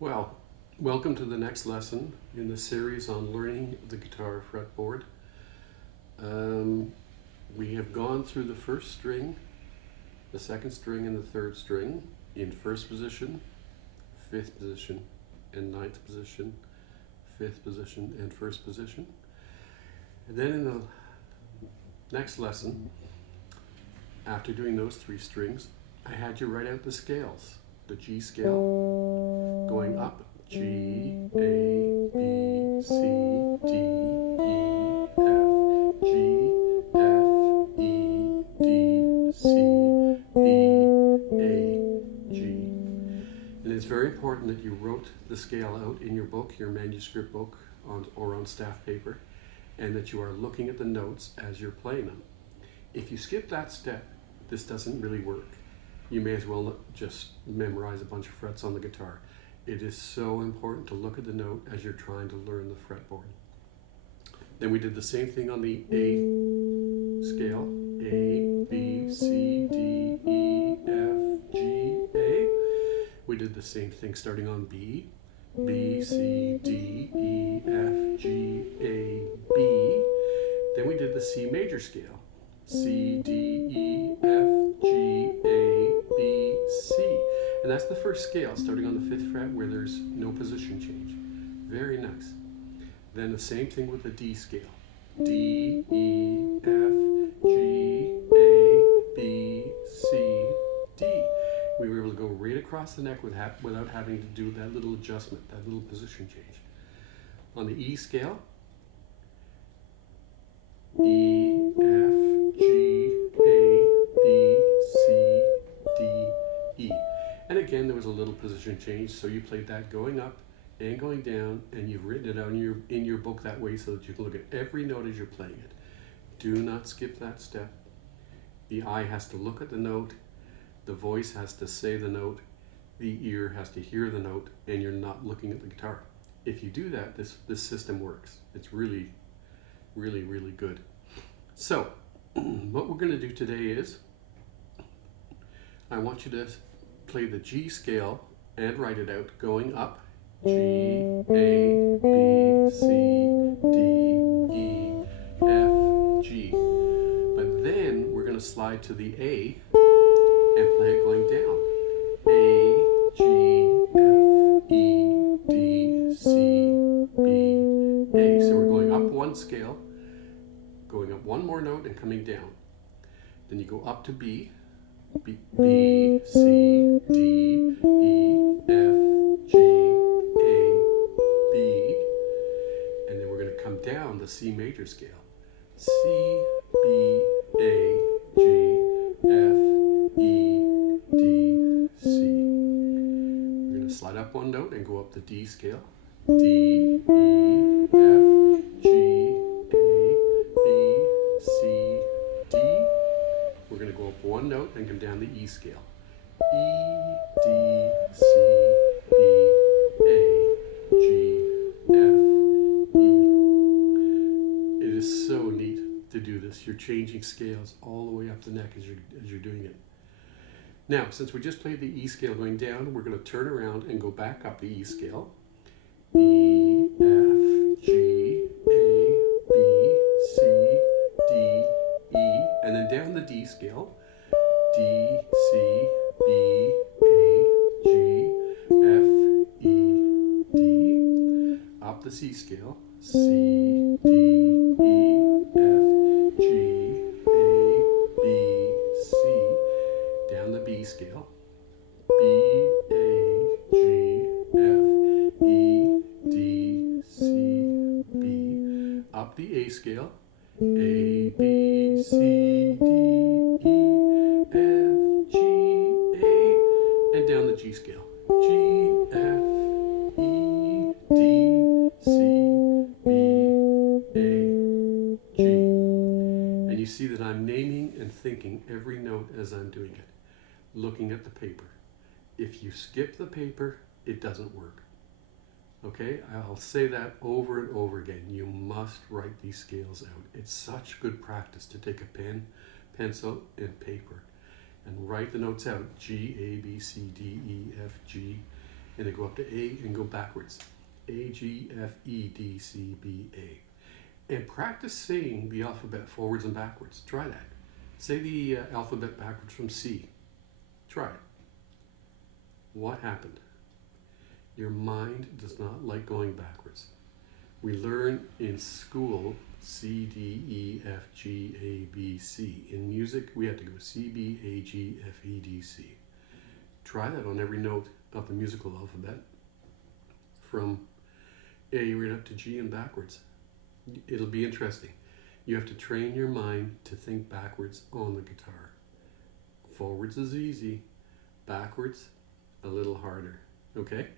Well, welcome to the next lesson in the series on learning the guitar fretboard. Um, we have gone through the first string, the second string, and the third string in first position, fifth position, and ninth position, fifth position, and first position. And then in the next lesson, after doing those three strings, I had you write out the scales. The G scale going up, G, A, B, C, D, E, F, G, F, E, D, C, B, A, G. And it's very important that you wrote the scale out in your book, your manuscript book, or on staff paper, and that you are looking at the notes as you're playing them. If you skip that step, this doesn't really work. You may as well just memorize a bunch of frets on the guitar. It is so important to look at the note as you're trying to learn the fretboard. Then we did the same thing on the A scale. A, B, C, D, E, F, G, A. We did the same thing starting on B. B, C, D, E, F, G, A, B. Then we did the C major scale. C, D, E, F, G, A, B, C. And that's the first scale, starting on the 5th fret where there's no position change. Very nice. Then the same thing with the D scale. D, E, F, G, A, B, C, D. We were able to go right across the neck without having to do that little adjustment, that little position change. On the E scale, E, F, G, A, B, C, D, E. And again, there was a little position change, so you played that going up and going down, and you've written it out in your book that way so that you can look at every note as you're playing it. Do not skip that step. The eye has to look at the note, the voice has to say the note, the ear has to hear the note, and you're not looking at the guitar. If you do that, this system works. It's really good. So, what we're going to do today is, I want you to play the G scale and write it out going up. G, A, B, C, D, E, F, G. But then we're going to slide to the A and play it going down. A, G, F, E, D, C, B, A. So we're going up one scale, going up one more note and coming down. Then you go up to B, B, C, D, E, F, G, A, B. And then we're going to come down the C major scale. C, B, A, G, F, E, D, C. We're going to slide up one note and go up the D scale. D, E, F, G, A, B, C, D. We're going to go up one note and come down the E scale. E, D, C, B, A, G, F, E. It is so neat to do this. You're changing scales all the way up the neck as you're doing it. Now, since we just played the E scale going down, we're going to turn around and go back up the E scale. E, F, G, A, B, C, D, E, and then down the D scale. D, C, B, A, G, F, E, D. Up the C scale. C, D, E, F, G, A, B, C. Down the B scale. B, A, G, F, E, D, C, B. Up the A scale. A, B, C, D, E, F, G, A. And down the G scale. G, F, E, D, C, B, A, G. And you see that I'm naming and thinking every note as I'm doing it, looking at the paper. If you skip the paper, it doesn't work. Okay, I'll say that over and over again. You must write these scales out. It's such good practice to take a pen, pencil, and paper and write the notes out. G, A, B, C, D, E, F, G. and then go up to A and go backwards. A, G, F, E, D, C, B, A. And practice saying the alphabet forwards and backwards. Try that. Say the alphabet backwards from C. Try it. What happened? Your mind does not like going backwards. We learn in school C, D, E, F, G, A, B, C. In music, we have to go C, B, A, G, F, E, D, C. Try that on every note of the musical alphabet from A right up to G and backwards. It'll be interesting. You have to train your mind to think backwards on the guitar. Forwards is easy, backwards a little harder, okay?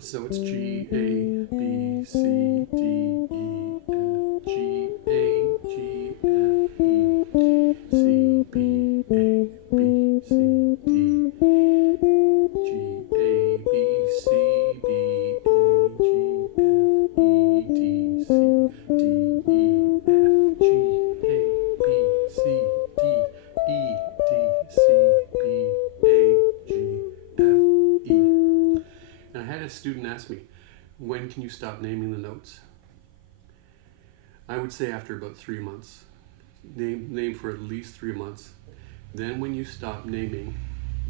So it's G, A, B, C, D, E, F, G, A, G, F, E, C, B, A, B, C, D, G, A, B, C, B, A, G, F, E, D, C, D, E, F, G, A, B, C, D, E, D, C, B, A, G, F, E. And I had a student ask me, when can you stop naming the notes? I would say after about 3 months. Name for at least 3 months. Then when you stop naming,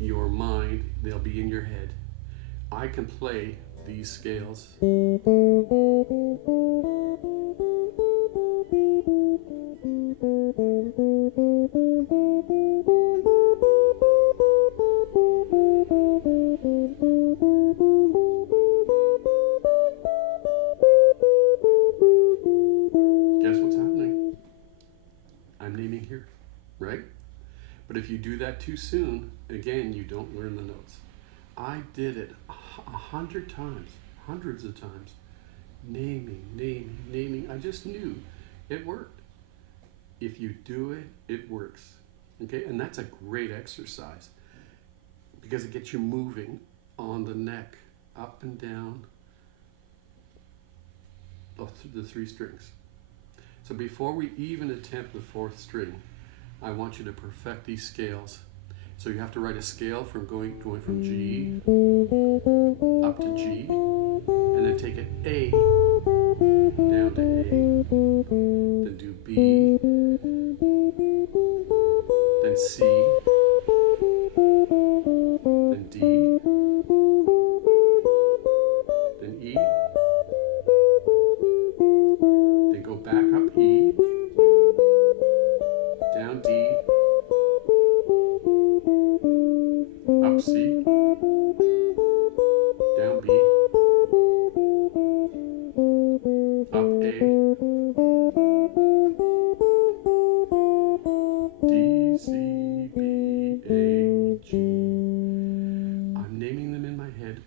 your mind, they'll be in your head. I can play these scales. Guess what's happening? I'm naming here, right? But if you do that too soon, again, you don't learn the notes. I did it 100 times, hundreds of times. Naming. I just knew it worked. If you do it, it works. Okay, and that's a great exercise because it gets you moving on the neck, up and down of the 3 strings. So before we even attempt the 4th string, I want you to perfect these scales. So you have to write a scale from going from G up to G, and then take it A down to A, then do B, then C, then D, then E, then go back up E, down D, up C, down B, up A, D, C, B, A, G. I'm naming them in my head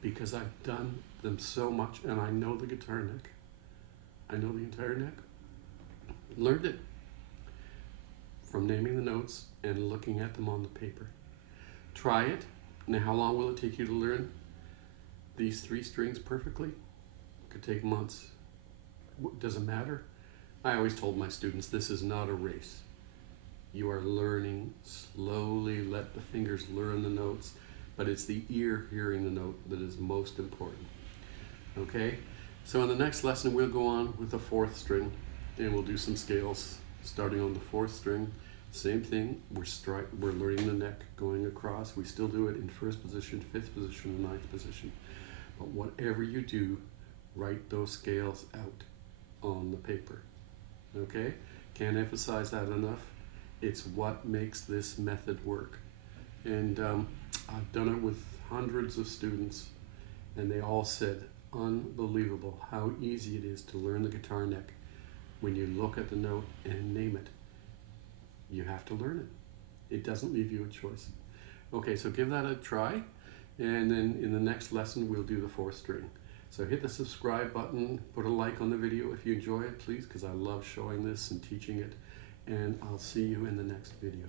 because I've done them so much and I know the guitar neck. I know the entire neck. Learned it from naming the notes and looking at them on the paper. Try it. Now, how long will it take you to learn these 3 strings perfectly? It could take months. Doesn't matter. I always told my students, this is not a race. You are learning slowly. Let the fingers learn the notes, but it's the ear hearing the note that is most important. Okay? So in the next lesson, we'll go on with the 4th string, and we'll do some scales starting on the 4th string. Same thing, we're learning the neck going across. We still do it in 1st position, 5th position, and 9th position. But whatever you do, write those scales out on the paper. Okay? Can't emphasize that enough. It's what makes this method work. And I've done it with hundreds of students, and they all said, unbelievable how easy it is to learn the guitar neck when you look at the note and name it. You have to learn it. It doesn't leave you a choice. Okay, so give that a try, and then in the next lesson we'll do the 4th string. So hit the subscribe button, put a like on the video if you enjoy it, please, because I love showing this and teaching it, and I'll see you in the next video.